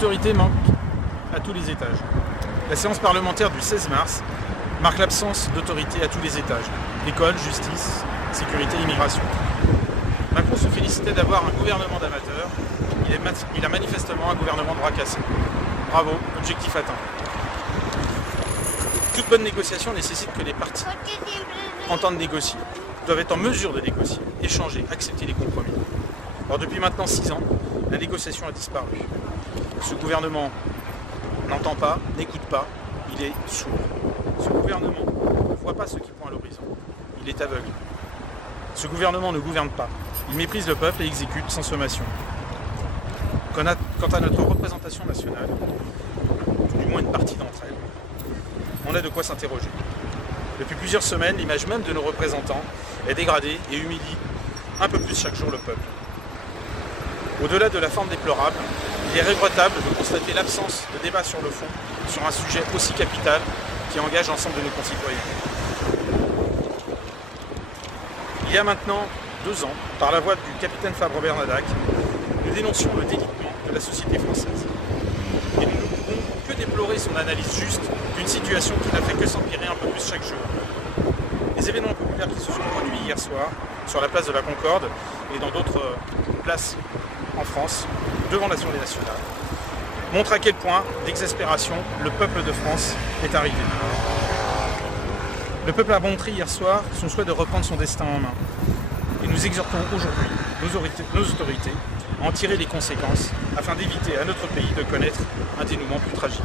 L'autorité manque à tous les étages. La séance parlementaire du 16 mars marque l'absence d'autorité à tous les étages. École, justice, sécurité, immigration. Macron se félicitait d'avoir un gouvernement d'amateurs. Il a manifestement un gouvernement de bras cassés. Bravo, objectif atteint. Toute bonne négociation nécessite que les parties entendent négocier, doivent être en mesure de négocier, échanger, accepter les compromis. Or, depuis maintenant 6 ans, la négociation a disparu. Ce gouvernement n'entend pas, n'écoute pas, il est sourd. Ce gouvernement ne voit pas ce qui pointe à l'horizon, il est aveugle. Ce gouvernement ne gouverne pas, il méprise le peuple et exécute sans sommation. Quant à notre représentation nationale, du moins une partie d'entre elles, on a de quoi s'interroger. Depuis plusieurs semaines, l'image même de nos représentants est dégradée et humilie un peu plus chaque jour le peuple. Au-delà de la forme déplorable, il est regrettable de constater l'absence de débat sur le fond, sur un sujet aussi capital qui engage l'ensemble de nos concitoyens. Il y a maintenant 2 ans, par la voix du capitaine Fabre Bernadac, nous dénoncions le délitement de la société française. Et nous ne pouvons que déplorer son analyse juste d'une situation qui n'a fait que s'empirer un peu plus chaque jour. Les événements populaires qui se sont produits hier soir sur la place de la Concorde et dans d'autres places en France, devant l'Assemblée nationale, montrent à quel point d'exaspération le peuple de France est arrivé. Le peuple a montré hier soir son souhait de reprendre son destin en main. Et nous exhortons aujourd'hui nos autorités à en tirer les conséquences afin d'éviter à notre pays de connaître un dénouement plus tragique.